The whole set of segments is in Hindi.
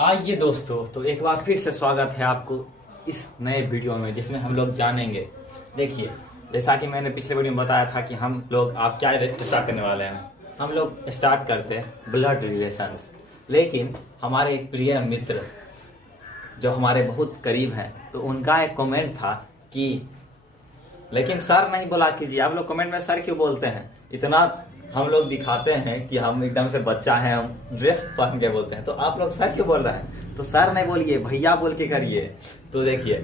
आइए दोस्तों, तो एक बार फिर से स्वागत है आपको इस नए वीडियो में जिसमें हम लोग जानेंगे। देखिए, जैसा कि मैंने पिछले वीडियो में बताया था कि हम लोग आप क्या स्टार्ट करने वाले हैं। हम लोग स्टार्ट करते हैं ब्लड रिलेशंस। लेकिन हमारे एक प्रिय मित्र जो हमारे बहुत करीब हैं, तो उनका एक कमेंट था कि लेकिन सर नहीं बोला कीजिए। आप लोग कमेंट में सर क्यों बोलते हैं? इतना हम लोग दिखाते हैं कि हम एकदम से बच्चा हैं, हम ड्रेस पहन के बोलते हैं, तो आप लोग सर क्यों बोल रहे हैं? तो सर नहीं बोलिए, भैया बोल के करिए। तो देखिए,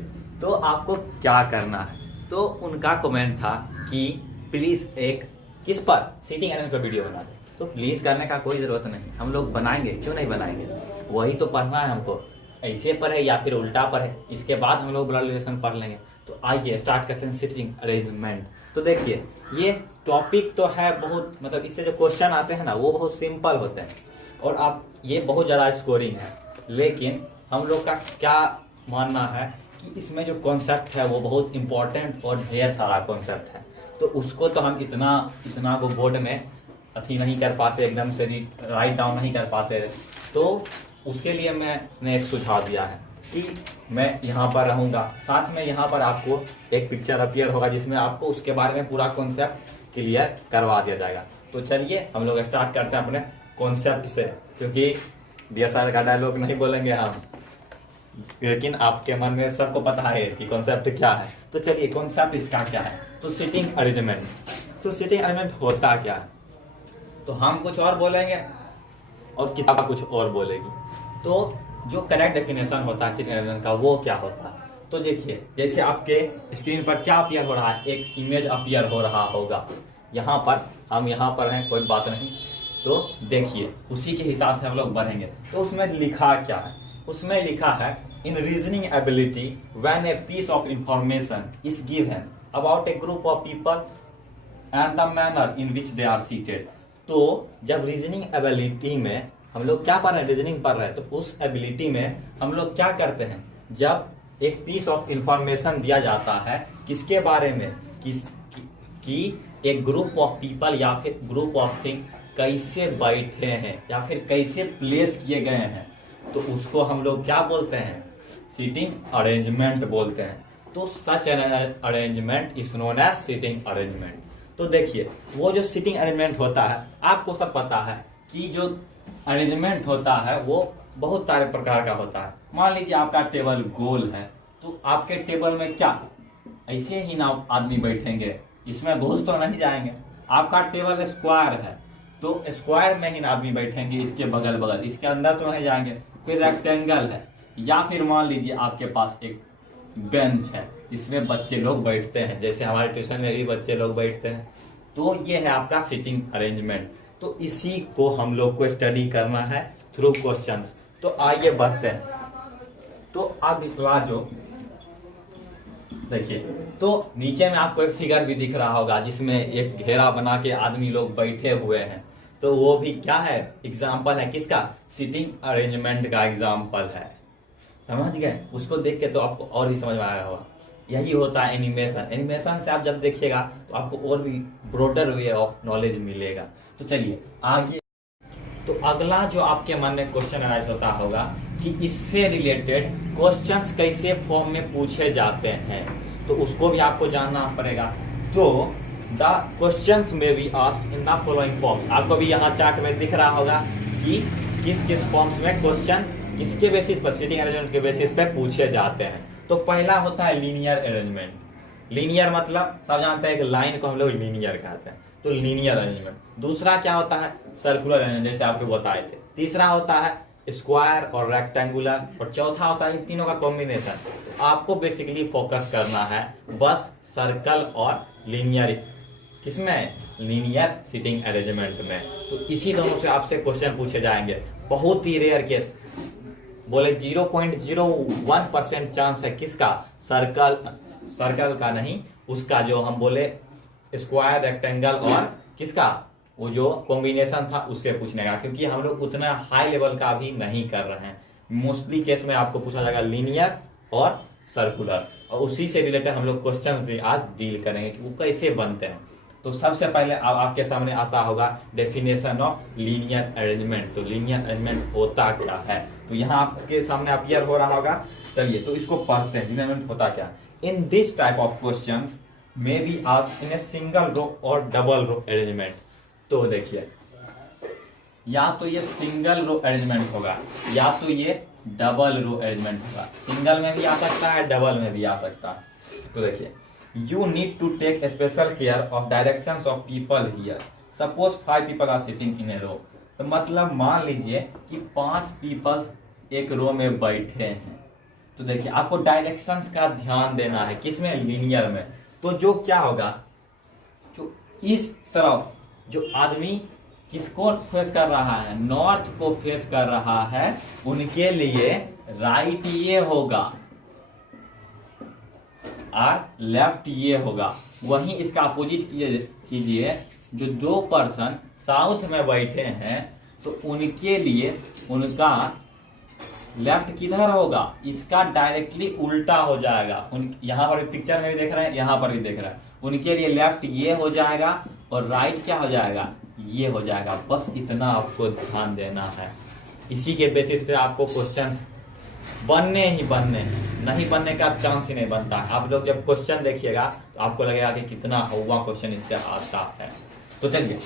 तो आपको क्या करना है। तो उनका कमेंट था कि प्लीज एक किस पर सीटिंग अरेंजमेंट पर वीडियो बना दे। तो प्लीज करने का कोई जरूरत नहीं, हम लोग बनाएंगे, क्यों नहीं बनाएंगे। वही तो पढ़ना है हमको, ऐसे पढ़े या फिर उल्टा पढ़े, इसके बाद हम लोग ब्लड रिलेशन पढ़ लेंगे। तो आइए स्टार्ट करते हैं सिटिंग अरेंजमेंट। तो देखिए, ये टॉपिक तो है बहुत, मतलब इससे जो क्वेश्चन आते हैं ना वो बहुत सिंपल होते हैं और आप ये बहुत ज़्यादा स्कोरिंग है। लेकिन हम लोग का क्या मानना है कि इसमें जो कॉन्सेप्ट है वो बहुत इंपॉर्टेंट और ढेर सारा कॉन्सेप्ट है। तो उसको तो हम इतना इतना को बोर्ड में अथी नहीं कर पाते, एकदम से राइट डाउन नहीं कर पाते। तो उसके लिए मैंने एक सुझाव दिया है कि मैं यहाँ पर रहूँगा, साथ में यहाँ पर आपको एक पिक्चर अपीयर होगा जिसमें आपको उसके बारे में पूरा कॉन्सेप्ट क्लियर करवा दिया जाएगा। तो चलिए हम लोग स्टार्ट करते हैं अपने कॉन्सेप्ट से, क्योंकि DSR का डायलॉग नहीं बोलेंगे हम, लेकिन आपके मन में सबको पता है कि कॉन्सेप्ट क्या है। तो चलिए, कॉन्सेप्ट इसका क्या है। तो सिटिंग अरेंजमेंट। तो सिटिंग अरेंजमेंट होता क्या है, तो हम कुछ और बोलेंगे और किताब कुछ और बोलेगी। तो जो करेक्ट डेफिनेशन होता है सिटिंग अरेंजमेंट का वो क्या होता है। तो देखिए, जैसे आपके स्क्रीन पर क्या अपीयर हो रहा है, एक इमेज अपीयर हो रहा होगा। यहाँ पर हम यहाँ पर हैं, कोई बात नहीं। तो देखिए, उसी के हिसाब से हम लोग बढ़ेंगे। तो उसमें लिखा क्या है, उसमें लिखा है in reasoning ability when a piece of information is given about a group of people and the manner in which they are seated. तो जब रीजनिंग एबिलिटी में हम लोग क्या पढ़ रहे हैं, रीजनिंग पढ़ रहे हैं, तो उस एबिलिटी में हम लोग क्या करते हैं, जब एक पीस ऑफ इंफॉर्मेशन दिया जाता है किसके बारे में, कि एक ग्रुप ऑफ पीपल या फिर ग्रुप ऑफ थिंग कैसे बैठे हैं या फिर कैसे प्लेस किए गए हैं, तो उसको हम लोग क्या बोलते हैं, सीटिंग अरेंजमेंट बोलते हैं। तो such arrangement is known as seating arrangement. तो देखिए, वो जो सीटिंग अरेंजमेंट होता है, आपको सब पता है कि जो अरेंजमेंट होता है वो बहुत सारे प्रकार का होता है। मान लीजिए आपका टेबल गोल है, तो आपके टेबल में क्या ऐसे ही ना आदमी बैठेंगे, इसमें घुस तो नहीं जाएंगे। आपका टेबल स्क्वायर है, तो स्क्वायर में ही ना आदमी बैठेंगे, इसके बगल बगल, इसके अंदर तो नहीं जाएंगे। फिर रेक्टेंगल है, या फिर मान लीजिए आपके पास एक बेंच है, इसमें बच्चे लोग बैठते हैं, जैसे हमारे ट्यूशन में भी बच्चे लोग बैठते हैं। तो ये है आपका सीटिंग अरेंजमेंट। तो इसी को हम लोग को स्टडी करना है थ्रू क्वेश्चंस। तो आइए बढ़ते हैं। तो अगला जो देखिए, तो नीचे में आपको एक फिगर भी दिख रहा होगा जिसमें एक घेरा बना के आदमी लोग बैठे हुए हैं। तो वो भी क्या है, एग्जाम्पल है किसका, सीटिंग अरेंजमेंट का एग्जाम्पल है। समझ गए? उसको देख के तो आपको और भी समझ में आया होगा। यही होता है एनिमेशन। एनिमेशन से आप जब देखिएगा तो आपको और भी ब्रॉडर वे ऑफ नॉलेज मिलेगा। तो चलिए आगे। तो अगला जो आपके मन में क्वेश्चन अराइज होता होगा कि इससे रिलेटेड क्वेश्चंस कैसे फॉर्म में पूछे जाते हैं, तो उसको भी आपको जानना पड़ेगा। तो द क्वेश्चंस में B asked in the following forms. आपको भी यहाँ चार्ट में दिख रहा होगा कि किस किस फॉर्म्स में क्वेश्चन किसके बेसिस पर, सीटिंग अरेंजमेंट के बेसिस पे पूछे जाते हैं। तो पहला होता है लीनियर अरेंजमेंट। लीनियर मतलब सब जानते हैं, एक लाइन को हम लोग लीनियर कहते हैं, तो लीनियर अरेंजमेंट। दूसरा क्या होता है, सर्कुलर अरेंजमेंट, जैसे आपको बताए थे। तीसरा होता है स्क्वायर और रेक्टेंगुलर, और चौथा होता है इन तीनों का कॉम्बिनेशन। आपको बेसिकली फोकस करना है बस सर्कल और लीनियर, किसमें, लीनियर सीटिंग अरेंजमेंट में। तो इसी दोनों से आपसे क्वेश्चन पूछे जाएंगे। बहुत ही रेयर केस, बोले 0.01% चांस है किसका, सर्कल का नहीं, उसका जो हम बोले स्क्वायर, रेक्टेंगल और किसका, वो जो कॉम्बिनेशन था उससे पूछने का, क्योंकि हम लोग उतना हाई लेवल का भी नहीं कर रहे हैं। मोस्टली केस में आपको पूछा जाएगा लीनियर और सर्कुलर, और उसी से रिलेटेड हम लोग क्वेश्चन भी आज डील करेंगे कि वो कैसे बनते हैं। तो सबसे पहले अब आपके सामने आता होगा डेफिनेशन ऑफ लीनियर अरेंजमेंट। तो लीनियर अरेंजमेंट होता क्या है, तो यहाँ आपके सामने अपीयर हो रहा होगा। चलिए तो इसको पढ़ते हैं, लीनियर अरेंजमेंट होता क्या। In this type of questions may be asked in a single row और डबल रो अरेंजमेंट। तो देखिए या तो ये सिंगल रो अरेंजमेंट होगा या तो ये डबल रो अरेंजमेंट होगा। सिंगल में भी आ सकता है, डबल में भी आ सकता है। तो देखिए you need to take special care of directions of people here. Suppose 5 people are sitting in a row. तो मतलब मान लीजिए कि 5 पीपल एक रो में बैठे हैं। तो देखिए आपको डायरेक्शंस का ध्यान देना है, किसमें, लीनियर में। तो जो क्या होगा, जो इस तरफ जो आदमी किसको फेस कर रहा है, नॉर्थ को फेस कर रहा है, उनके लिए राइट ये होगा और लेफ्ट ये होगा। वहीं इसका अपोजिट कीजिए, जो दो पर्सन साउथ में बैठे हैं तो उनके लिए उनका लेफ्ट किधर होगा, इसका डायरेक्टली उल्टा हो जाएगा। यहाँ पर भी पिक्चर में भी देख रहे हैं, यहाँ पर भी देख रहे हैं, उनके लिए लेफ्ट ये हो जाएगा और राइट क्या हो जाएगा, ये हो जाएगा। बस इतना आपको ध्यान देना है। इसी के बेसिस पे आपको क्वेश्चंस बनने ही बनने हैं, नहीं बनने का चांस ही नहीं बनता। आप लोग जब क्वेश्चन देखिएगा तो आपको लगेगा कि कितना हुआ क्वेश्चन इससे आता है। तो चलिए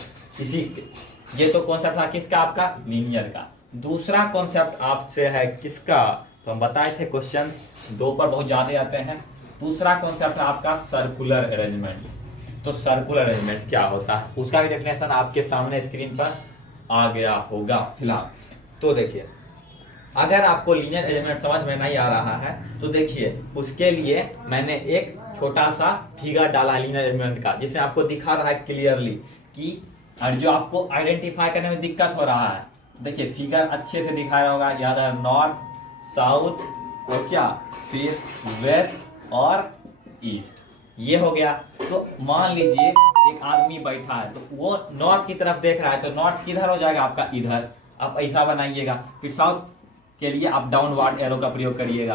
ये तो कॉन्सेप्ट था किसका, आपका लीनियर का। दूसरा कॉन्सेप्ट आपसे है किसका, तो हम बताए थे क्वेश्चंस 2 पर बहुत ज्यादा आते हैं। दूसरा कॉन्सेप्ट है आपका सर्कुलर अरेंजमेंट। तो सर्कुलर अरेंजमेंट क्या होता है, उसका भी डेफिनेशन आपके सामने स्क्रीन पर आ गया होगा फिलहाल। तो देखिए अगर आपको लीनियर अरेंजमेंट समझ में नहीं आ रहा है तो देखिए उसके लिए मैंने एक छोटा सा फिगर डाला है लीनियर अरेंजमेंट का, जिसमें आपको दिखा रहा है क्लियरली कि और जो आपको आइडेंटिफाई करने में दिक्कत हो रहा है। देखिए फिगर अच्छे से दिखाया होगा, याद है, नॉर्थ, साउथ और क्या, फिर वेस्ट और ईस्ट, ये हो गया। तो मान लीजिए एक आदमी बैठा है तो वो नॉर्थ की तरफ देख रहा है, तो नॉर्थ किधर हो जाएगा आपका, इधर। आप ऐसा बनाइएगा। फिर साउथ के लिए आप डाउनवर्ड एरो का प्रयोग करिएगा,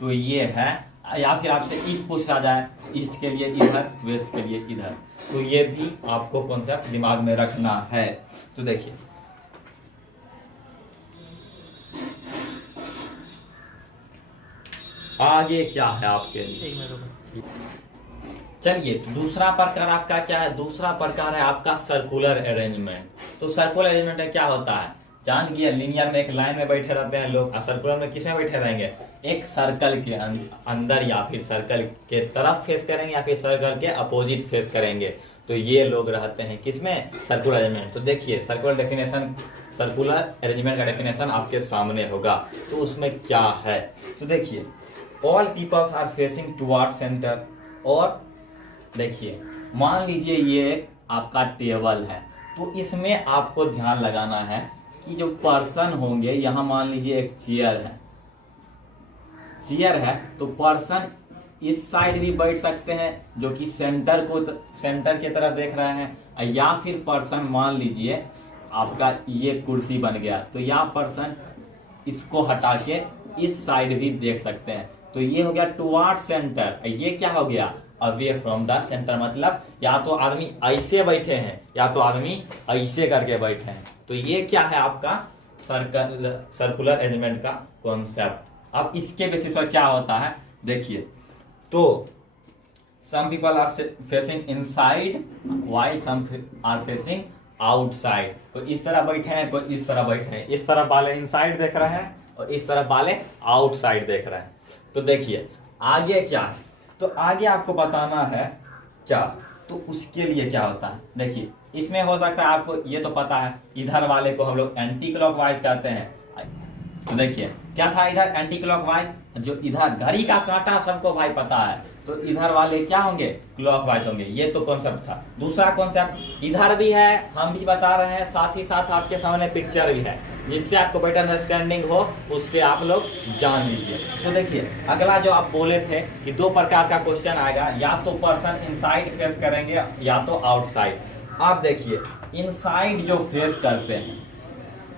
तो ये है। या फिर आपसे ईस्ट पूछा जाए, ईस्ट के लिए इधर, वेस्ट के लिए इधर। तो ये भी आपको कॉन्सेप्ट दिमाग में रखना है। तो देखिए आगे क्या है आपके लिए। चलिए तो दूसरा प्रकार आपका क्या है, दूसरा प्रकार है आपका सर्कुलर अरेंजमेंट। तो सर्कुलर अरेंजमेंट में क्या होता है, जान गया, लीनियर में एक लाइन में बैठे रहते हैं लोग, और सर्कुलर में किस में बैठे रहेंगे, एक सर्कल के अंदर या फिर सर्कल के तरफ फेस करेंगे या फिर सर्कल के अपोजिट फेस करेंगे। तो ये लोग रहते हैं किसमें, सर्कुलर अरेंजमेंट। तो देखिए सर्कुलर डेफिनेशन, सर्कुलर अरेंजमेंट का डेफिनेशन आपके सामने होगा। तो उसमें क्या है, तो देखिए all peoples are facing toward centre. और देखिए मान लीजिए ये आपका टेबल है, तो इसमें आपको ध्यान लगाना है कि जो पर्सन होंगे, यहां मान लीजिए एक चेयर है तो पर्सन इस साइड भी बैठ सकते हैं जो कि सेंटर की तरफ देख रहे हैं, या फिर पर्सन मान लीजिए आपका ये कुर्सी बन गया तो यहाँ पर्सन इसको हटा के इस साइड भी देख सकते हैं। तो ये हो गया टुवर्ड सेंटर, ये क्या हो गया, अवे फ्रॉम द सेंटर। मतलब या तो आदमी ऐसे बैठे हैं या तो आदमी ऐसे करके बैठे हैं। तो ये क्या है आपका सर्कुलर अरेंजमेंट का कॉन्सेप्ट। अब इसके बेसिस पर क्या होता है देखिए, तो some people are facing inside while some are facing outside. तो इस तरह बैठे हैं, तो इस तरह बैठे हैं, इस तरफ वाले इनसाइड देख रहे हैं और इस तरफ वाले आउटसाइड देख रहे हैं। तो देखिए आगे क्या है, तो आगे आपको बताना है क्या, तो उसके लिए क्या होता है देखिए, इसमें हो सकता है आपको ये तो पता है, इधर वाले को हम लोग एंटी क्लॉकवाइज कहते हैं। तो देखिए क्या था इधर एंटी क्लॉकवाइज, जो इधर घड़ी का कांटा सबको भाई पता है, तो इधर वाले क्या होंगे, क्लॉकवाइज होंगे। ये तो कॉन्सेप्ट था। दूसरा कॉन्सेप्ट इधर भी है, हम भी बता रहे हैं, साथ ही साथ आपके सामने पिक्चर भी है, जिससे आपको बेटर अंडरस्टैंडिंग हो, उससे आप लोग जान लीजिए। तो देखिए अगला जो आप बोले थे कि 2 प्रकार का क्वेश्चन आएगा, या तो पर्सन इनसाइड फेस करेंगे या तो आउटसाइड। आप देखिए इनसाइड जो फेस करते हैं,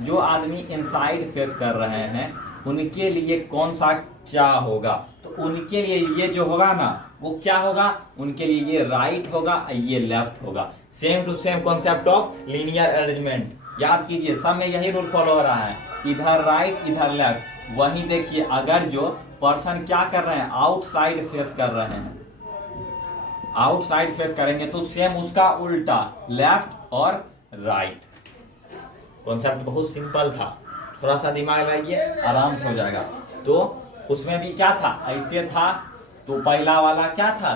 जो आदमी इनसाइड फेस कर रहे हैं, उनके लिए कौन सा क्या होगा, तो उनके लिए ये जो होगा ना, वो क्या होगा, उनके लिए ये राइट होगा, ये लेफ्ट होगा। Same to same concept of linear arrangement, याद कीजिए सब में यही रूल फॉलो हो रहा है, इधर राइट इधर लेफ्ट। वही देखिए अगर जो पर्सन क्या कर रहे हैं, आउटसाइड फेस कर रहे हैं, आउटसाइड फेस करेंगे तो सेम उसका उल्टा लेफ्ट और राइट। कॉन्सेप्ट बहुत सिंपल था, थोड़ा सा दिमाग लगाइए आराम से हो जाएगा। तो उसमें भी क्या था, ऐसे था तो पहला वाला क्या था,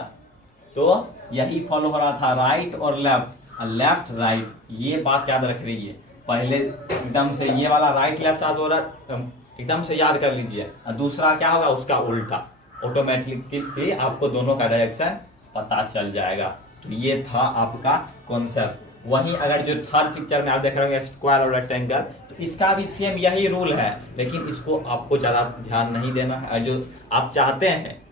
तो यही फॉलो हो रहा था, राइट और लेफ्ट, लेफ्ट राइट। ये बात याद रख लीजिए, पहले एकदम से ये वाला राइट लेफ्ट था तो एकदम से याद कर लीजिए, और दूसरा क्या होगा उसका उल्टा, ऑटोमेटिकली आपको दोनों का डायरेक्शन पता चल जाएगा। तो ये था आपका कॉन्सेप्ट। वहीं अगर जो थर्ड पिक्चर में आप देख रहे होंगे स्क्वायर और रेक्टेंगल, तो इसका भी सेम यही रूल है, लेकिन इसको आपको ज्यादा ध्यान नहीं देना है। और जो आप चाहते हैं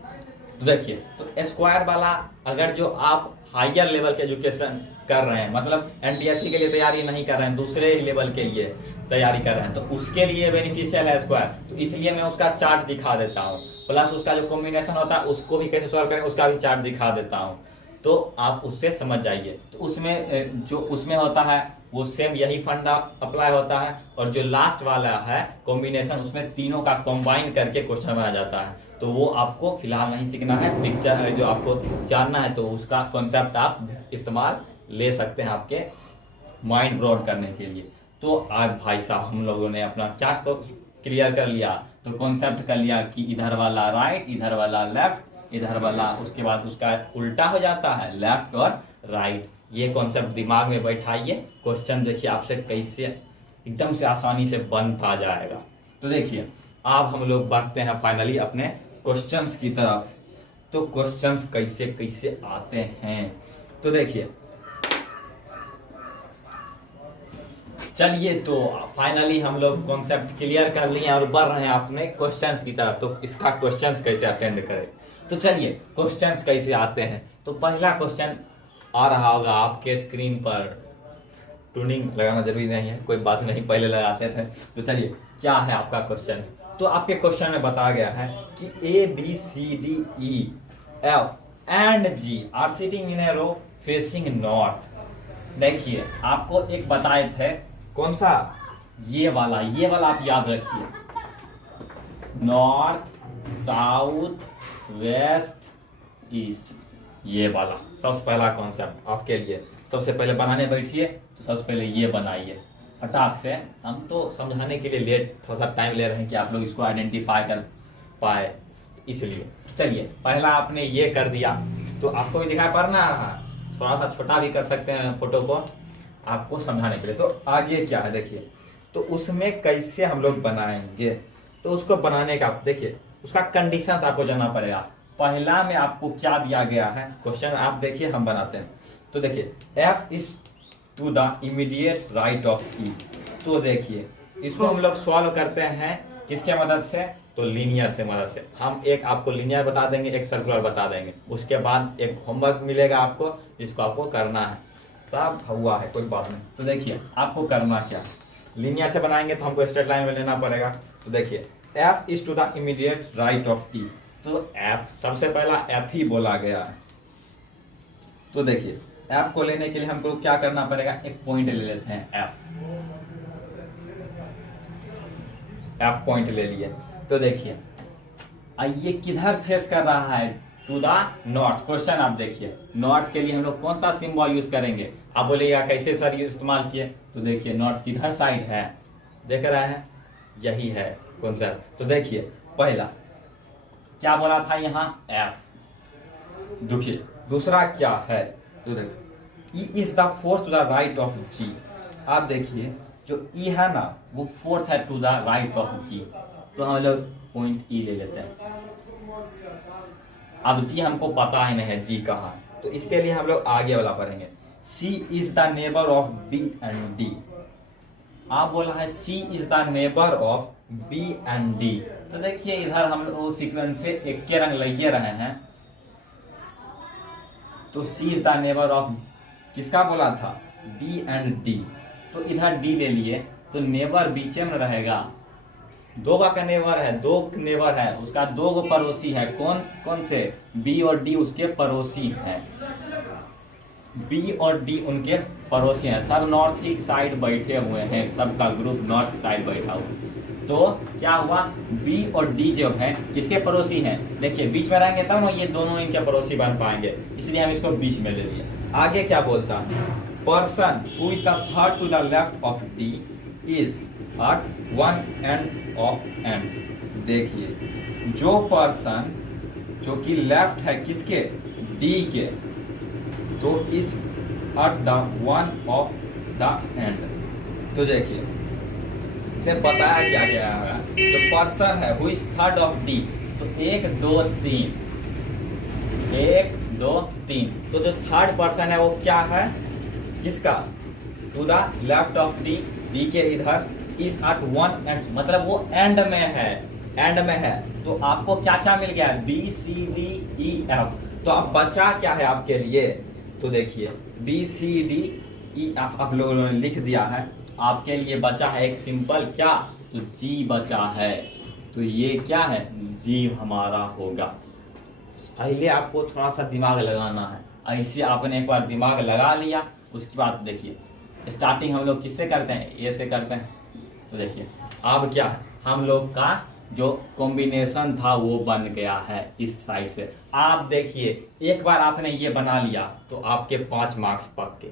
तो देखिए, तो स्क्वायर वाला अगर जो आप हायर लेवल के एजुकेशन कर रहे हैं, मतलब एनटीएससी के लिए तैयारी नहीं कर रहे हैं, दूसरे ही लेवल के लिए तैयारी कर रहे हैं, तो उसके लिए बेनिफिशियल है स्क्वायर। तो इसलिए मैं उसका चार्ट दिखा देता हूँ, प्लस उसका जो कॉम्बिनेशन होता है उसको भी कैसे सॉल्व करें उसका भी चार्ट दिखा देता हूँ, तो आप उससे समझ जाइए। तो उसमें जो उसमें होता है वो सेम यही फंडा अप्लाई होता है, और जो लास्ट वाला है कॉम्बिनेशन, उसमें तीनों का कंबाइन करके क्वेश्चन बनाया जाता है। तो वो आपको फिलहाल नहीं सीखना है, पिक्चर जो आपको जानना है तो उसका कॉन्सेप्ट आप इस्तेमाल ले सकते हैं आपके माइंड ब्रॉड करने के लिए। तो आज भाई साहब हम लोगों ने अपना क्या क्लियर कर लिया, तो कॉन्सेप्ट कर लिया कि इधर वाला राइट, इधर वाला लेफ्ट, इधर वाला उसके बाद उसका उल्टा हो जाता है, लेफ्ट और राइट। ये कॉन्सेप्ट दिमाग में बैठाइए, क्वेश्चन देखिए आपसे कैसे एकदम से आसानी से बन पा जाएगा। तो देखिए अब हम लोग बढ़ते हैं फाइनली अपने क्वेश्चंस की तरफ। तो क्वेश्चंस कैसे कैसे आते हैं, तो देखिए चलिए, तो फाइनली हम लोग कॉन्सेप्ट क्लियर कर लिए और बढ़ रहे हैं अपने क्वेश्चंस की तरफ। तो इसका क्वेश्चंस कैसे अटेंड करें, तो चलिए क्वेश्चंस कैसे आते हैं। तो पहला क्वेश्चन आ रहा होगा आपके स्क्रीन पर, ट्यूनिंग लगाना जरूरी नहीं है, कोई बात नहीं, पहले लगाते थे। तो चलिए क्या है आपका क्वेश्चन, तो आपके क्वेश्चन में बताया गया है कि ABCDEF and G are sitting in a row facing north. देखिए आपको एक बताए थे, कौन सा, ये वाला आप याद रखिए, नॉर्थ साउथ वेस्ट ईस्ट, ये वाला सबसे पहला कॉन्सेप्ट आपके लिए। सबसे पहले बनाने बैठिए तो सबसे पहले ये बनाइए फटाक से, हम तो समझाने के लिए लेट थोड़ा सा टाइम ले रहे हैं कि आप लोग इसको आइडेंटिफाई कर पाए, इसलिए। चलिए पहला आपने ये कर दिया, तो आपको भी दिखाई पड़ रहा है, थोड़ा सा छोटा भी कर सकते हैं फोटो को आपको समझाने के लिए। तो आगे क्या है देखिए, तो उसमें कैसे हम लोग बनाएंगे, तो उसको बनाने का देखिए उसका कंडीशंस आपको जानना पड़ेगा। पहला में आपको क्या दिया गया है क्वेश्चन, आप देखिए हम बनाते हैं। तो देखिए F is to the immediate right of E। तो देखिए इसको हम लोग सॉल्व करते हैं किसके मदद से, तो लीनियर से मदद से। हम एक आपको लीनियर बता देंगे, एक सर्कुलर बता देंगे, उसके बाद एक होमवर्क मिलेगा आपको जिसको आपको करना है, सब हुआ है कोई बात नहीं। तो देखिए आपको करना क्या, लीनियर से बनाएंगे तो हमको स्ट्रेट लाइन में लेना पड़ेगा। तो देखिए F is to the immediate right of E, तो F सबसे पहला F ही बोला गया है। तो देखिए F को लेने के लिए हमको क्या करना पड़ेगा, एक पॉइंट ले लेते हैं F पॉइंट ले लिए। तो देखिए ये किधर फेस कर रहा है, टू द नॉर्थ। क्वेश्चन आप देखिए नॉर्थ के लिए हम लोग कौन सा सिंबल यूज करेंगे, आप बोलिएगा कैसे सर ये इस्तेमाल किए, तो देखिए नॉर्थ किधर साइड है, देख रहे हैं, यही है कॉन्सेप्ट। तो देखिए पहला क्या बोला था यहाँ F, देखिए दूसरा क्या है, तो देखिए E is the fourth to the right of G। आप देखिए जो E है ना वो फोर्थ है to the right of G, तो हम लोग पॉइंट E ले लेते हैं। अब G हमको पता ही नहीं है G कहाँ, तो इसके लिए हम लोग आगे वाला पढ़ेंगे। C is the neighbour of B and D। आप बोला है C is the neighbour of B and D, तो देखिए इधर हम लोग सीक्वेंस से एक के रंग लगे रहे हैं, तो C is the neighbour of किसका बोला था, B एंड D, तो इधर D ले लिए, तो नेबर बीच में रहेगा, दो का नेबर है, दो नेबर है, उसका दो गो पड़ोसी है। कौन कौन से? बी और डी उसके पड़ोसी हैं। बी और डी उनके पड़ोसी हैं। सब नॉर्थ ईस्ट साइड बैठे हुए हैं, सबका ग्रुप नॉर्थ साइड बैठा हुआ है। तो क्या हुआ, बी और डी जो है किसके पड़ोसी हैं? देखिए बीच में रहेंगे तब ना ये दोनों इनके पड़ोसी बन पाएंगे, इसलिए हम इसको बीच में ले लिए। आगे क्या बोलता है, person who is the third to the left of D is at one end of ends. देखिए जो पर्सन जो कि लेफ्ट है किसके? डी के, तो इस at the one of the end. तो देखिए से बताया क्या गया है, जो पर्सन है who is third of D, तो 1 2 3, 1 2 3, तो जो थर्ड पर्सन है वो क्या है? किसका? To the left of D, D के इधर, इज एट वन एंड, मतलब वो एंड में है, एंड में है। तो आपको क्या क्या मिल गया? B C D E F. तो अब बचा क्या है आपके लिए? तो देखिए B C D E F आप लोगों ने लिख दिया है, आपके लिए बचा है एक सिंपल क्या? तो जी बचा है। तो ये क्या है? जी हमारा होगा। पहले आपको थोड़ा सा दिमाग लगाना है। ऐसे आपने एक बार दिमाग लगा लिया, उसके बाद देखिए स्टार्टिंग हम लोग किससे करते हैं? ए से करते हैं। तो देखिए अब क्या है, हम लोग का जो कॉम्बिनेशन था वो बन गया है इस साइड से। आप देखिए एक बार आपने ये बना लिया तो आपके 5 मार्क्स पक्के।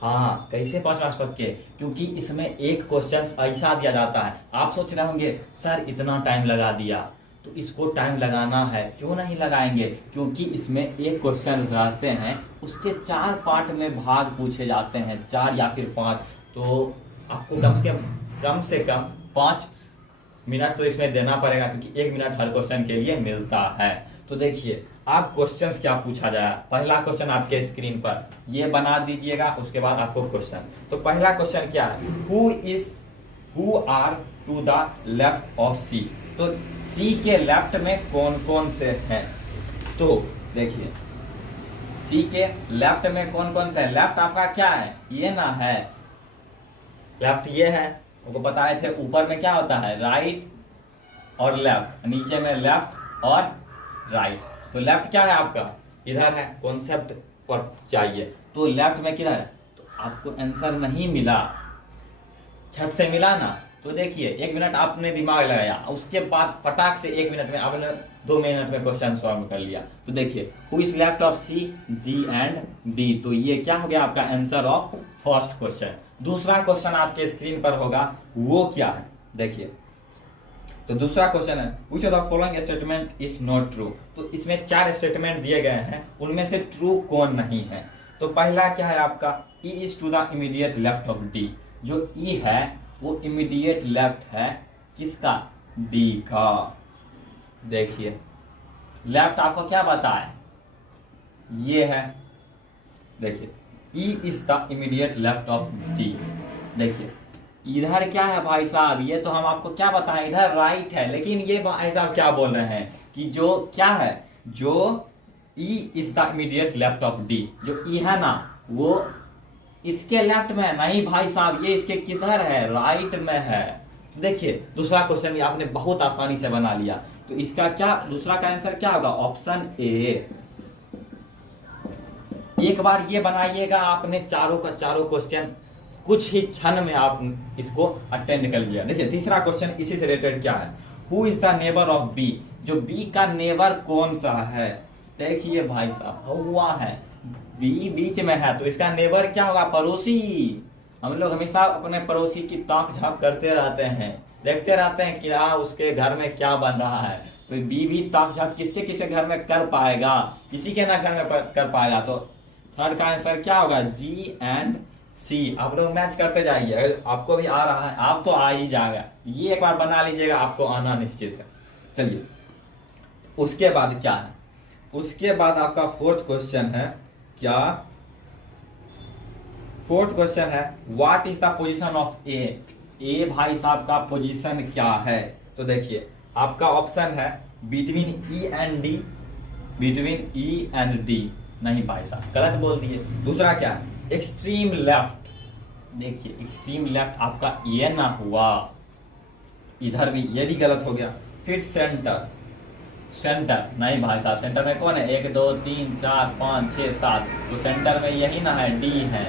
हाँ, कैसे 5 मार्क्स पक्के? क्योंकि इसमें एक क्वेश्चन ऐसा दिया जाता है। आप सोच रहे होंगे सर इतना टाइम लगा दिया, तो इसको टाइम लगाना है, क्यों नहीं लगाएंगे? क्योंकि इसमें एक क्वेश्चन रहते हैं, उसके 4 पार्ट में भाग पूछे जाते हैं, 4 या फिर 5। तो आपको कम से कम 5 मिनट तो इसमें देना पड़ेगा, क्योंकि 1 मिनट हर क्वेश्चन के लिए मिलता है। तो देखिए आप क्वेश्चंस क्या पूछा जाए। पहला क्वेश्चन आपके स्क्रीन पर ये बना दीजिएगा, उसके बाद आपको क्वेश्चन। तो पहला क्वेश्चन क्या है? Who are to the left of C. तो सी के लेफ्ट में कौन कौन से हैं? तो देखिए सी के लेफ्ट में कौन कौन से हैं? लेफ्ट आपका क्या है? ये ना है, लेफ्ट ये है, उनको बताए थे। ऊपर में क्या होता है? राइट और लेफ्ट, नीचे में लेफ्ट और राइट। तो लेफ्ट क्या है आपका? इधर है, कॉन्सेप्ट पर चाहिए। तो लेफ्ट में किधर है? तो आपको आंसर नहीं मिला, झट से मिला ना। तो देखिए 1 मिनट आपने दिमाग लगाया, उसके बाद फटाक से 1 मिनट में आपने 2 मिनट में क्वेश्चन सॉल्व कर लिया। तो देखिए who is left of C, G and D. तो ये क्या हो गया आपका आंसर ऑफ फर्स्ट क्वेश्चन। दूसरा क्वेश्चन आपके स्क्रीन पर होगा, वो क्या है? देखिए तो दूसरा क्वेश्चन है which of the following statement is not true. तो इसमें 4 स्टेटमेंट दिए गए हैं, उनमें से ट्रू कौन नहीं है? तो पहला क्या है आपका? E is to the immediate left of D. जो ई है वो इमीडिएट लेफ्ट है किसका? डी का। देखिए लेफ्ट आपको क्या बताए? ये है, देखिए E is the immediate left of D. देखिए इधर क्या है भाई साहब? ये तो हम आपको क्या बताएं, इधर राइट है, लेकिन ये भाई साहब क्या बोल रहे हैं कि जो क्या है, जो E is the immediate left of D, जो ई है ना वो इसके लेफ्ट में है। नहीं भाई साहब, ये इसके किधर है? राइट में है। देखिए दूसरा क्वेश्चन भी आपने बहुत आसानी से बना लिया। तो इसका क्या, दूसरा का आंसर क्या होगा? Option A. एक बार ये बनाइएगा, आपने चारों का चारों क्वेश्चन कुछ ही क्षण में आप इसको अटेंड कर लिया। देखिए तीसरा क्वेश्चन इसी से रिलेटेड क्या है? Who is the neighbour of B. जो बी का नेबर कौन सा है? देखिए भाई साहब हुआ है, बी बीच में है, तो इसका नेबर क्या होगा? पड़ोसी। हम लोग हमेशा अपने पड़ोसी की ताक झांक करते रहते हैं, देखते रहते हैं कि उसके घर में क्या बन रहा है। तो बी भी ताक झांक किसके किसके घर में कर पाएगा? किसी के ना घर में कर पाएगा। तो थर्ड का आंसर क्या होगा? जी एंड सी। आप लोग मैच करते जाइए, अगर आपको भी आ रहा है आप तो आ ही जाएगा। ये एक बार बना लीजिएगा, आपको आना निश्चित है। चलिए उसके बाद क्या है? उसके बाद आपका फोर्थ क्वेश्चन है क्या? फोर्थ क्वेश्चन है what is the position of A. ए भाई साहब का पोजीशन क्या है? तो देखिए आपका ऑप्शन है between E and D, between E and D. नहीं भाई साहब गलत बोल दिए। दूसरा क्या है? Extreme left. देखिए एक्सट्रीम लेफ्ट आपका ये ना हुआ, इधर भी ये भी गलत हो गया। फिर सेंटर, सेंटर नहीं भाई साहब, सेंटर में कौन है, 1 2 3 4 5 6 7, तो सेंटर में यही ना है, डी है,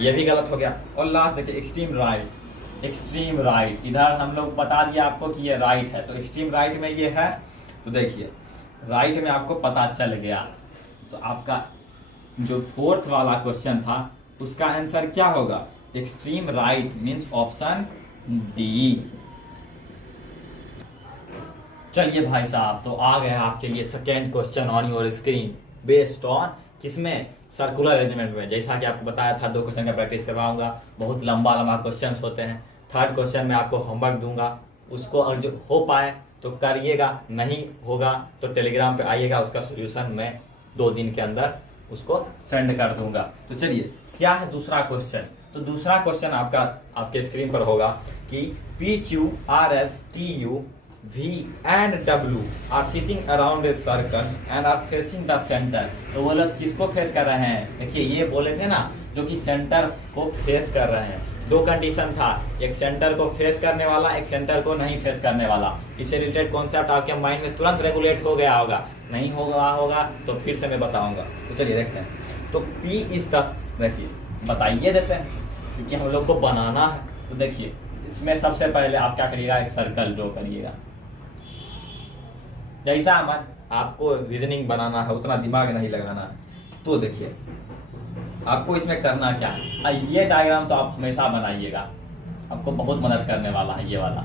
ये भी गलत हो गया। और लास्ट देखिए एक्सट्रीम राइट, एक्सट्रीम राइट, इधर हम लोग बता दिया आपको कि ये राइट है, तो एक्सट्रीम राइट में ये है, तो देखिए राइट में आपको पता चल गया। तो आपका जो फोर्थ वाला क्वेश्चन था उसका आंसर क्या होगा, extreme right means option D. चलिए भाई साहब, तो आ गया आपके लिए second question on your screen, based on किसमें, सर्कुलर अरेंजमेंट में। जैसा कि आपको बताया था 2 क्वेश्चन का प्रैक्टिस करवाऊंगा, बहुत लंबा लंबा क्वेश्चन होते हैं। थर्ड क्वेश्चन में आपको होमवर्क दूंगा, उसको और जो हो पाए तो करिएगा, नहीं होगा तो टेलीग्राम पे आइएगा, उसका सोल्यूशन मैं 2 दिन के अंदर उसको सेंड कर दूंगा। तो चलिए क्या है दूसरा क्वेश्चन, तो दूसरा क्वेश्चन आपका आपके स्क्रीन पर होगा कि P Q R S T U V and W are sitting around a circle and are facing the center। तो वो लोग किसको फेस कर रहे हैं, देखिए ये बोले थे ना, जो कि सेंटर को फेस कर रहे हैं। 2 कंडीशन था, एक सेंटर को फेस करने वाला, एक सेंटर को नहीं फेस करने वाला। इससे रिलेटेड कॉन्सेप्ट आपके माइंड में तुरंत रेगुलेट हो गया होगा, नहीं होगा तो फिर से मैं बताऊंगा। तो चलिए देखते हैं। तो P इज द, देखिए बताइए देते हैं क्योंकि हम लोग को बनाना है। तो देखिए इसमें सबसे पहले आप क्या करिएगा, एक सर्कल ड्रॉ करिएगा। जैसा मत आपको रीजनिंग बनाना है, उतना दिमाग नहीं लगाना है। तो देखिए आपको इसमें करना क्या है, ये डायग्राम तो आप हमेशा बनाइएगा, आपको बहुत मदद करने वाला है ये वाला।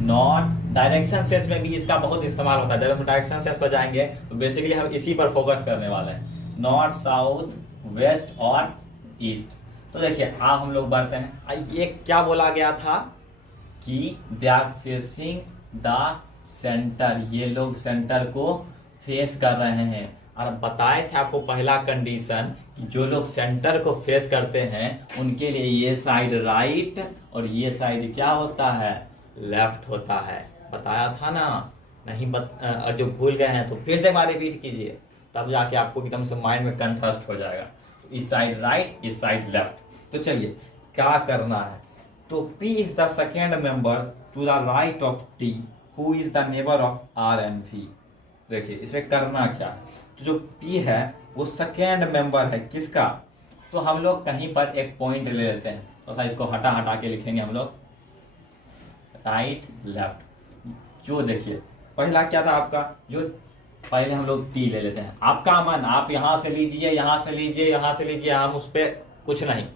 नॉर्थ डायरेक्शन सेंस में भी इसका बहुत इस्तेमाल होता है। जब हम डायरेक्शन सेंस पर जाएंगे तो बेसिकली हम इसी पर फोकस करने वाले हैं, नॉर्थ साउथ वेस्ट और ईस्ट। तो देखिए आप हम लोग बढ़ते हैं, ये क्या बोला गया था कि they are facing the centre, ये लोग सेंटर को फेस कर रहे हैं। और बताए थे आपको पहला कंडीशन कि जो लोग सेंटर को फेस करते हैं उनके लिए ये साइड राइट और ये साइड क्या होता है, लेफ्ट होता है। बताया था ना, नहीं और जो भूल गए हैं तो फिर से एक बार रिपीट कीजिए, तब जाके आपको एकदम से माइंड में कंट्रास्ट हो जाएगा। तो इस साइड राइट, इस साइड लेफ्ट। तो चलिए क्या करना है, तो P is the second member to the right of T who is the neighbour of R and V। देखिए इसमें करना क्या, तो जो P है वो सेकेंड मेंबर है किसका, तो हम लोग कहीं पर एक पॉइंट ले लेते हैं, तो इसको हटा हटा के लिखेंगे हम लोग राइट लेफ्ट। जो देखिए पहला क्या था आपका, जो पहले हम लोग T ले लेते हैं, आपका मन आप यहां से लीजिए, यहां से लीजिए, यहां से लीजिए, हम उस पर कुछ नहीं,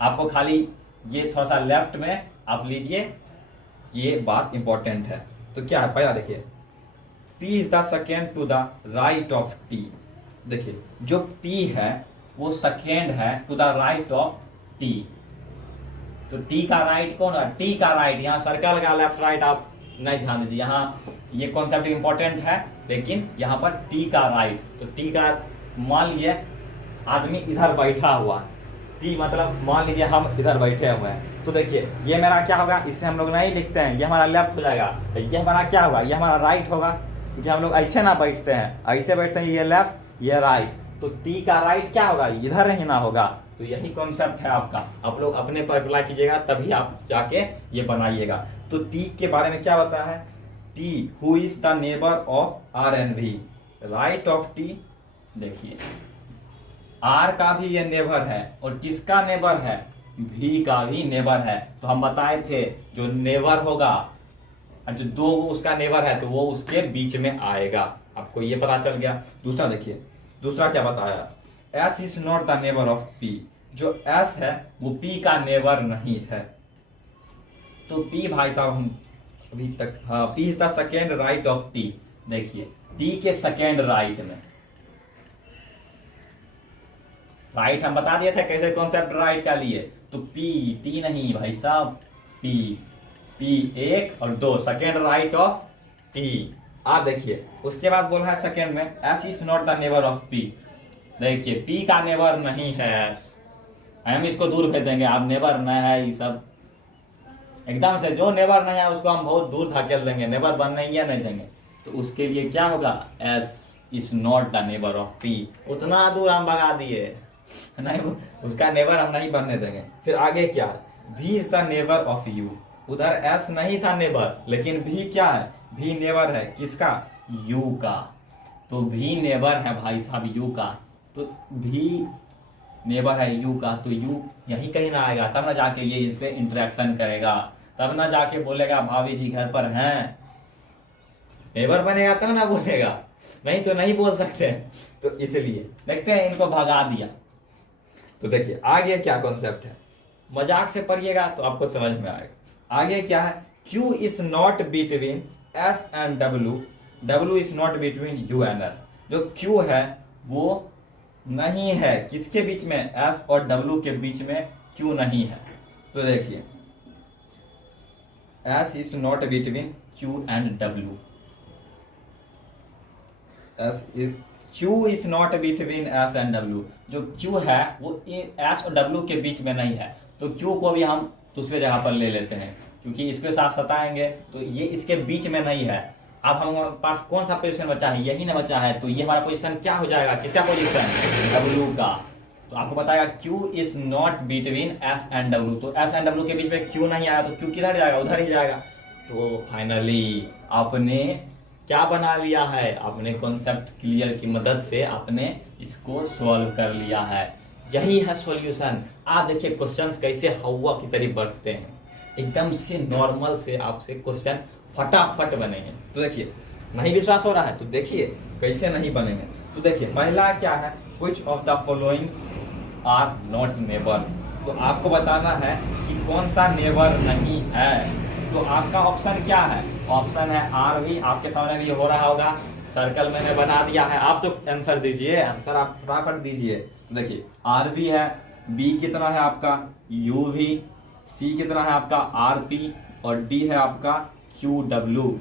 आपको खाली ये थोड़ा सा लेफ्ट में आप लीजिए, ये बात इंपॉर्टेंट है। तो क्या है पहला देखिए, P is the second to the right of T। देखिए जो P है वो सेकेंड है to the right of T। तो T का राइट कौन है, T का राइट, यहाँ सर्कल का लेफ्ट राइट आप नहीं ध्यान दीजिए, यहाँ ये कॉन्सेप्ट इंपॉर्टेंट है, लेकिन यहाँ पर T का राइट, तो T का मान लीजिए आदमी इधर बैठा हुआ, T मतलब मान लीजिए हम इधर बैठे हुए हैं, तो देखिए ये मेरा क्या होगा, इससे हम लोग नहीं लिखते हैं, ये हमारा लेफ्ट हो जाएगा, ये हमारा क्या होगा, ये हमारा राइट होगा, क्योंकि हम लोग ऐसे ना बैठते हैं, ऐसे बैठते हैं, ये लेफ्ट ये राइट, तो T का राइट क्या होगा, इधर ही ना होगा। तो यही कॉन्सेप्ट है आपका, आप लोग अपने पर अप्लाई कीजिएगा तभी आप जाके ये बनाइएगा। तो T के बारे में क्या बताया है, T who is the neighbour of R and V, right of T। देखिए R का भी ये नेबर है, और किसका नेबर है, V का भी नेबर है। तो हम बताए थे जो नेबर होगा और जो दो उसका नेबर है तो वो उसके बीच में आएगा, आपको ये पता चल गया। दूसरा देखिए, दूसरा क्या बताया, S is not the neighbour of P, जो S है वो P का नेबर नहीं है। तो P भाई साहब हम अभी तक, हाँ P is the second right of T। देखिए T के सेकेंड राइट में, राइट हम बता दिए थे कैसे कॉन्सेप्ट राइट का लिए, तो P T नहीं भाई साहब, P 1 और 2 सेकेंड राइट ऑफ T। आप देखिए उसके बाद बोला है सेकेंड में S is not the neighbour of P। देखिए P का नेबर नहीं है S, हम इसको दूर भेज देंगे, आप नेबर न है ये सब एकदम से, जो नेबर नहीं है उसको हम बहुत दूर धकेल देंगे, नेबर बनने ही नहीं देंगे। तो उसके लिए क्या होगा, S is not the neighbour of P, उतना दूर हम भगा दिए, नहीं उसका नेबर हम नहीं बनने देंगे। फिर आगे क्या, V is the neighbour of U, उधर एस नहीं था नेबर, लेकिन भी क्या है, भी नेबर है किसका, यू का। तो भी नेबर है भाई साहब यू का, तो भी नेबर है यू का, तो यू यही कहीं ना आएगा, तब ना जाके ये इससे इंटरेक्शन करेगा, तब ना जाके बोलेगा भाभी जी घर पर हैं। नेबर बनेगा तब ना बोलेगा, नहीं तो नहीं बोल सकते। तो इसलिए देखते हैं, इनको भगा दिया। तो देखिए आगे क्या कॉन्सेप्ट है, मजाक से पढ़िएगा तो आपको समझ में आएगा। आगे क्या है, Q is not between S and W, W is not between U and S। जो Q है वो नहीं है किसके बीच में, S और W के बीच में Q नहीं है। तो देखिए S is not between Q and W, Q is not between S and W। जो Q है वो S और W के बीच में नहीं है, तो Q को भी हम दूसरे जगह पर ले लेते हैं, क्योंकि इसके साथ सताएंगे तो ये इसके बीच में नहीं है। अब हमारे पास कौन सा पोजीशन बचा है, यही ना बचा है, तो ये हमारा पोजीशन क्या हो जाएगा, किसका पोजीशन, W का। तो आपको बताया Q is not between S and W, तो S एंड W के बीच में Q नहीं आया, तो Q किधर जाएगा, उधर ही जाएगा। तो फाइनली आपने क्या बना लिया है, आपने कॉन्सेप्ट क्लियर की मदद से आपने इसको सॉल्व कर लिया है। यही है सॉल्यूशन। आप देखिए क्वेश्चंस कैसे हवा की तरह बढ़ते हैं, एकदम से नॉर्मल से आपसे क्वेश्चन फटाफट बनेंगे। तो देखिए नहीं विश्वास हो रहा है तो देखिए कैसे नहीं बनेंगे। तो देखिए पहला क्या है, which of the following are not neighbours. तो आपको बताना है कि कौन सा नेबर नहीं है। तो आपका ऑप्शन क्या है, ऑप्शन है आर भी, आपके सामने भी हो रहा होगा, सर्कल मैंने बना दिया है, आप तो आंसर दीजिए, आंसर आप फटाफट दीजिए। तो देखिए आर भी है, बी कितना है आपका यू भी, सी कितना है आपका आर पी, और डी है आपका क्यू डब्ल्यू।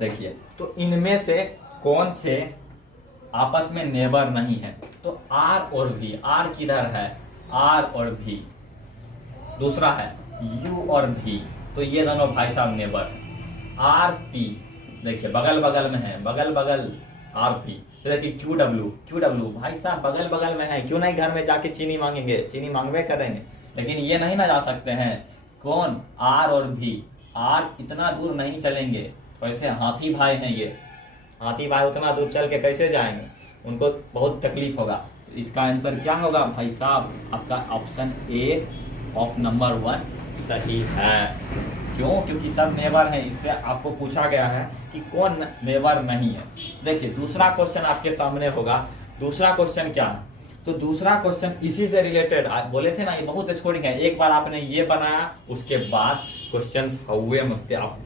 देखिए तो इनमें से कौन से आपस में नेबर नहीं है, तो आर और भी, आर किधर है, आर और भी, दूसरा है यू और भी, तो ये दोनों भाई साहब नेबर। आर पी देखिए बगल बगल में है, बगल बगल आर पी। तो देखिए क्यू डब्ल्यू, क्यू डब्ल्यू भाई साहब बगल बगल में है, क्यों नहीं घर में जाके चीनी मांगेंगे, चीनी मांगवे करेंगे, लेकिन ये नहीं ना जा सकते हैं। कौन, आर और भी, आर इतना दूर नहीं चलेंगे, वैसे हाथी भाई हैं ये, हाथी भाई उतना दूर चल के कैसे जाएंगे, उनको बहुत तकलीफ होगा। तो इसका आंसर क्या होगा भाई साहब, आपका ऑप्शन ए ऑफ नंबर 1 सही है। क्यों, क्योंकि सब नेबर हैं, इससे आपको पूछा गया है कि कौन नेबर नहीं है। देखिए दूसरा क्वेश्चन आपके सामने होगा, दूसरा क्वेश्चन क्या है, तो दूसरा क्वेश्चन इसी से रिलेटेड, बोले थे ना ये बहुत स्कोरिंग है, एक बार आपने ये बनाया उसके बाद क्वेश्चंस हुए मत आप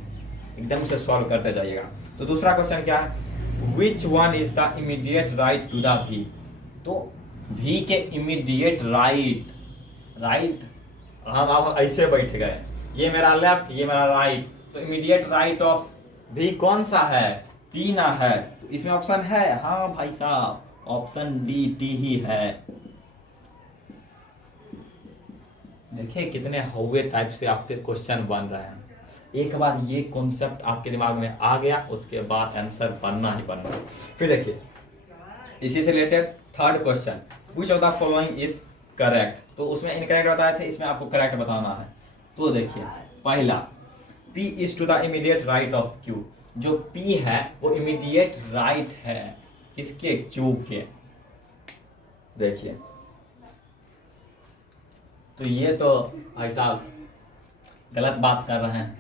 एकदम से सॉल्व करते जाइएगा। तो दूसरा क्वेश्चन क्या है, which one is the immediate right to the V. तो वी के इमीडिएट राइट हम आप ऐसे बैठ गए, ये मेरा लेफ्ट ये मेरा राइट, तो इमीडिएट राइट ऑफ भी कौन सा है, टी ना है, तो इसमें ऑप्शन है, हाँ भाई साहब ऑप्शन डी टी ही है। देखिए कितने हौवे टाइप से आपके क्वेश्चन बन रहे हैं। एक बार ये कॉन्सेप्ट आपके दिमाग में आ गया उसके बाद आंसर बनना ही बनना। फिर देखिए इसी से related third question, which of the following is correct. तो उसमें इनकरेक्ट बताए थे, इसमें आपको करेक्ट बताना है। तो देखिए पहला P is to the immediate right of Q। जो P है वो इमीडिएट राइट है किसके, Q के। देखिए तो ये तो भाई साहब गलत बात कर रहे हैं,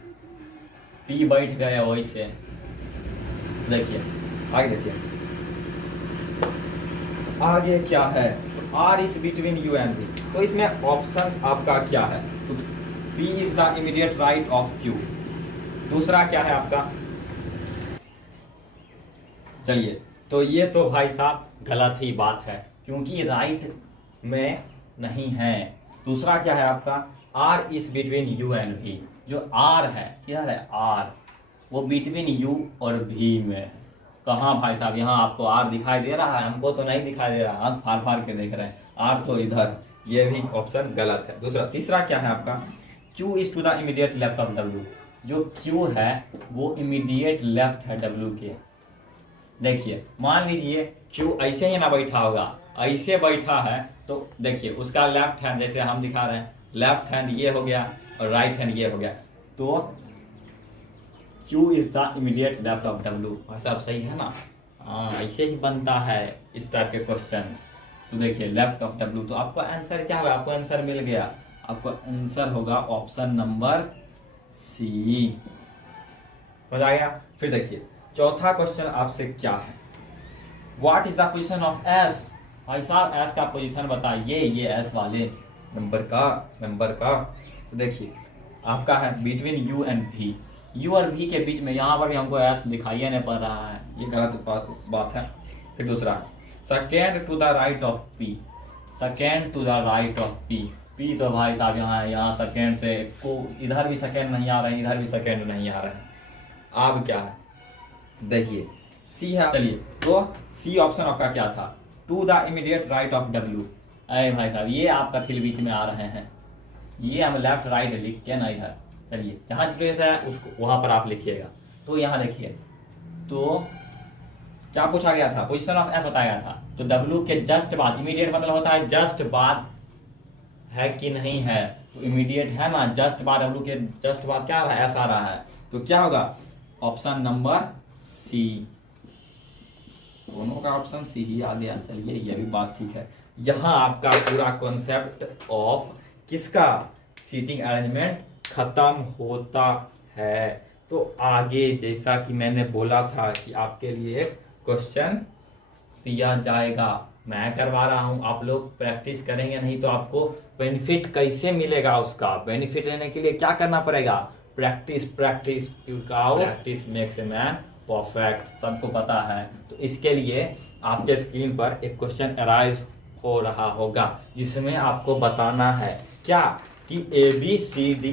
P बैठ गए वैसे। देखिए आगे देखिए आगे क्या है, तो R is between U and V। तो इसमें ऑप्शन आपका क्या है, तो P is the immediate right of Q। दूसरा क्या है आपका, चलिए तो ये तो भाई साहब गलत ही बात है क्योंकि राइट में नहीं है। दूसरा क्या है आपका, R is between U and V। जो R है किधर है, R वो बिटवीन U और V में। कहाँ भाई साहब, यहाँ आपको R दिखाई दे रहा है, हमको तो नहीं दिखाई दे रहा, हाथ फाड़ फाड़ के देख रहे हैं, R तो इधर, ये भी ऑप्शन गलत है। दूसरा तीसरा क्या है आपका, Q is to the immediate left of W। जो Q है वो इमीडिएट लेफ्ट है W के। देखिए मान लीजिए Q ऐसे ही ना बैठा होगा, ऐसे बैठा है तो देखिए उसका लेफ्ट हैंड जैसे हम दिखा रहे हैं, लेफ्ट हैंड ये हो गया और राइट हैंड ये हो गया, तो Q is the immediate left of W। भाई साहब सही है ना? हाँ, ऐसे ही बनता है इस टाइप के क्वेश्चंस। तो देखिए लेफ्ट ऑफ W, तो आपका आंसर क्या होगा? आपको आंसर मिल गया, आपको आंसर होगा ऑप्शन नंबर सी। हो जाएगा। फिर देखिए चौथा क्वेश्चन आपसे क्या है, what is the position of S? भाई साहब S का पोजीशन बताइए, ये S वाले नंबर का। तो देखिए आपका है between U and V, U और V के बीच में, यहाँ पर भी हमको S दिखाई नहीं पड़ रहा है, ये गलत बात है। फिर दूसरा है second to the right of P, second to the right of P तो भाई साहब यहाँ सेकेंड से को इधर भी सेकेंड नहीं आ रहा है, इधर भी सेकेंड नहीं आ रहा है। अब क्या है देखिए C है। चलिए तो C ऑप्शन आपका क्या था? To the immediate right of W। अरे भाई साहब ये आपका थिल बीच में आ रहे हैं, ये हम लेफ्ट राइट लिख के ना इधर। चलिए जहां ट्रेस है उसको वहां पर आप लिखिएगा। तो यहाँ देखिए तो क्या पूछा गया था? पोजीशन ऑफ S बताया गया था। तो W के जस्ट बाद, इमीडिएट मतलब होता है जस्ट बाद है कि नहीं है, तो इमीडिएट है ना, जस्ट बाद W के जस्ट बाद क्या आ रहा है? S आ रहा है, तो क्या होगा? Option number C। दोनों का ऑप्शन C ही आ गया। चलिए ये भी बात ठीक है। यहाँ आपका पूरा कॉन्सेप्ट ऑफ किसका सीटिंग अरेंजमेंट खत्म होता है। तो आगे जैसा कि मैंने बोला था कि आपके लिए क्वेश्चन दिया जाएगा, मैं करवा रहा हूं, आप लोग प्रैक्टिस करेंगे, नहीं तो आपको बेनिफिट कैसे मिलेगा? उसका बेनिफिट लेने के लिए क्या करना पड़ेगा? Practice practice practice makes a man perfect, सबको पता है। तो इसके लिए आपके स्क्रीन पर एक क्वेश्चन अराइज हो रहा होगा जिसमें आपको बताना है क्या कि ABCD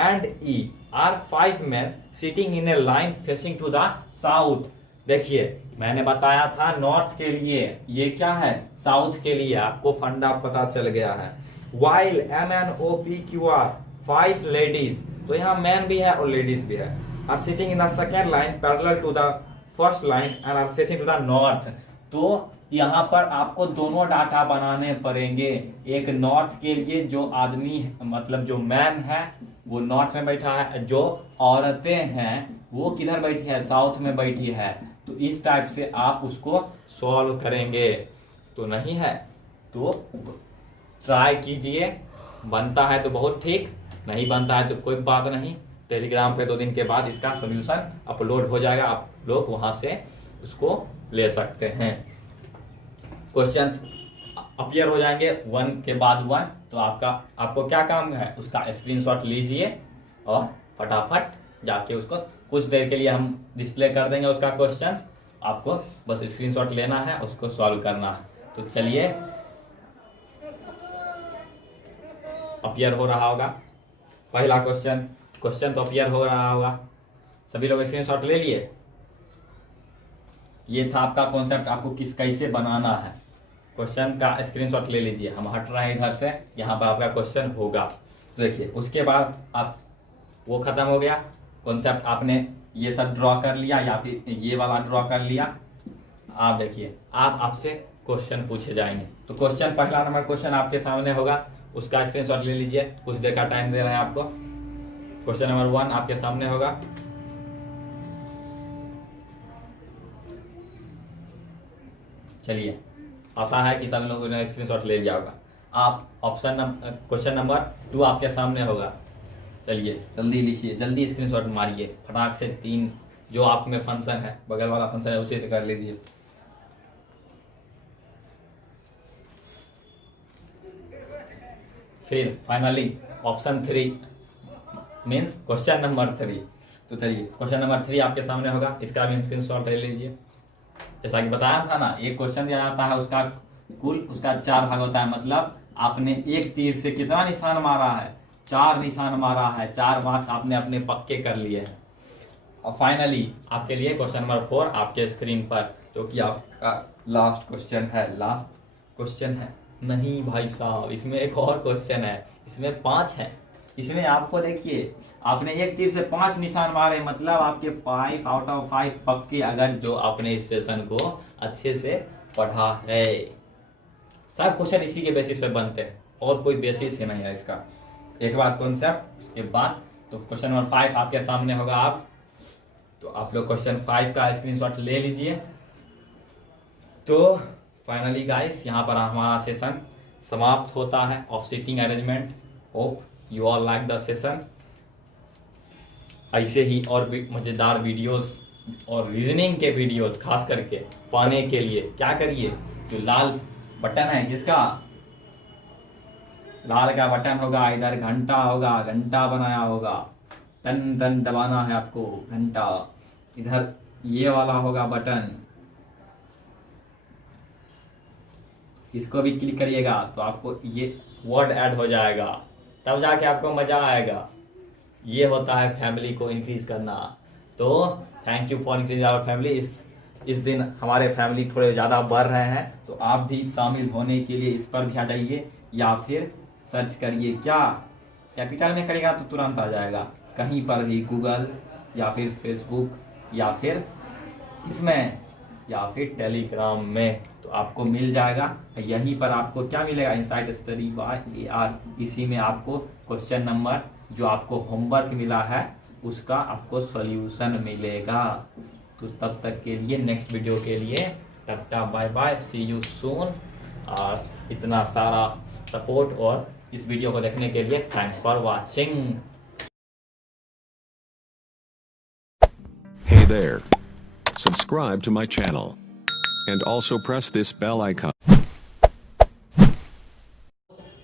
and E are 5 men sitting in a line facing to the south। देखिए मैंने बताया था नॉर्थ के लिए, ये क्या है? साउथ के लिए। आपको फंडा पता चल गया है। While MNOPQR 5 ladies, तो यहाँ मैन भी है और लेडीज भी है, are sitting in the second line parallel to the first line and are facing to the north। तो यहाँ पर आपको दोनों डाटा बनाने पड़ेंगे। एक नॉर्थ के लिए जो आदमी मतलब जो मैन है वो नॉर्थ में बैठा है, जो औरतें हैं वो किधर बैठी है? साउथ में बैठी है। तो इस टाइप से आप उसको सॉल्व करेंगे। तो नहीं है तो ट्राई कीजिए, बनता है तो बहुत ठीक, नहीं बनता है तो कोई बात नहीं। टेलीग्राम पे 2 दिन के बाद इसका सॉल्यूशन अपलोड हो जाएगा, आप लोग वहां से उसको ले सकते हैं। क्वेश्चंस अपीयर हो जाएंगे 1 के बाद 1। तो आपको क्या काम है? उसका स्क्रीनशॉट लीजिए और फटाफट जाके उसको कुछ देर के लिए हम डिस्प्ले कर देंगे उसका क्वेश्चंस, आपको बस स्क्रीनशॉट लेना है, उसको सॉल्व करना है। तो चलिए अपीयर हो रहा होगा पहला क्वेश्चन तो अपीयर हो रहा होगा। सभी लोग स्क्रीनशॉट ले लिए? ये था आपका कॉन्सेप्ट, आपको कैसे बनाना है। क्वेश्चन का स्क्रीनशॉट ले लीजिए, हम हट रहे हैं इधर से, यहाँ पर आपका क्वेश्चन होगा। तो देखिए उसके बाद आप वो खत्म हो गया कॉन्सेप्ट, आपने ये सब ड्रॉ कर लिया या फिर ये वाला ड्रॉ कर लिया। आप देखिए आपसे क्वेश्चन पूछे जाएंगे। तो क्वेश्चन पहला नंबर क्वेश्चन आपके सामने होगा, उसका स्क्रीनशॉट ले लीजिए, कुछ देर का टाइम दे रहे हैं आपको। क्वेश्चन नंबर 1 आपके सामने होगा। चलिए आशा है कि सभी लोगों ने स्क्रीनशॉट ले लिया होगा। आप क्वेश्चन नंबर 2 आपके सामने होगा। चलिए जल्दी लिखिए, जल्दी स्क्रीनशॉट मारिए फटाक से। 3 जो आप में फंक्शन है, बगल वाला फंक्शन है, उसी से कर लीजिए। फिर finally option 3 means question number 3। तो चलिए क्वेश्चन नंबर 3 आपके सामने होगा, इसका भी स्क्रीनशॉट ले लीजिए। जैसा कि बताया था ना, एक क्वेश्चन दिया जाता है, उसका कुल 4 भाग होता है। मतलब आपने एक तीर से कितना निशान मारा है? 4 निशान मारा है। 4 मार्क्स आपने अपने पक्के कर लिए हैं। और फाइनली आपके लिए क्वेश्चन नंबर 4 आपके स्क्रीन पर, जो कि आपका लास्ट क्वेश्चन है। नहीं भाई साहब, इसमें एक और क्वेश्चन है, इसमें 5 है। इसमें आपको देखिए आपने एक तीर से 5 निशान मारे, मतलब आपके 5 आउट ऑफ 5 पक्के, अगर जो आपने इस सेशन को अच्छे से पढ़ा है। सब क्वेश्चन इसी के बेसिस पे बनते हैं। और कोई बेसिस ही नहीं है इसका। एक बार कॉन्सेप्ट, उसके बाद तो क्वेश्चन नंबर 5 आपके सामने होगा। तो आप लोग क्वेश्चन 5 का स्क्रीनशॉट ले लीजिए। तो फाइनली गाइस यहाँ पर हमारा सेशन समाप्त होता है of seating arrangement. Hope you all like the session. ऐसे ही और भी मज़ेदार वीडियोस और रीजनिंग के वीडियोस खास करके पाने के लिए क्या करिए, जो लाल बटन है जिसका लाल का बटन होगा, इधर घंटा होगा, घंटा बनाया होगा, टन टन दबाना है आपको घंटा। इधर ये वाला होगा बटन, इसको भी क्लिक करिएगा तो आपको ये वर्ड ऐड हो जाएगा, तब जाके आपको मजा आएगा। ये होता है फैमिली को इंक्रीज करना। तो thank you for increase our family. इस दिन हमारे फैमिली थोड़े ज़्यादा बढ़ रहे हैं, तो आप भी शामिल होने के लिए इस पर भी आ जाइए, या फिर सर्च करिए क्या कैपिटल में करिएगा तो तुरंत आ जाएगा, कहीं पर भी गूगल या फिर फेसबुक या फिर इसमें या फिर टेलीग्राम में, तो आपको मिल जाएगा। यहीं पर आपको क्या मिलेगा, इनसाइड स्टडी बाय AR। इसी में आपको क्वेश्चन नंबर जो आपको होमवर्क मिला है उसका आपको सॉल्यूशन मिलेगा। तो तब तक के लिए नेक्स्ट वीडियो के लिए tata bye bye, see you soon. और इतना सारा सपोर्ट और इस वीडियो को देखने के लिए thanks for watching. Hey there. Subscribe to my channel. And also press this bell icon.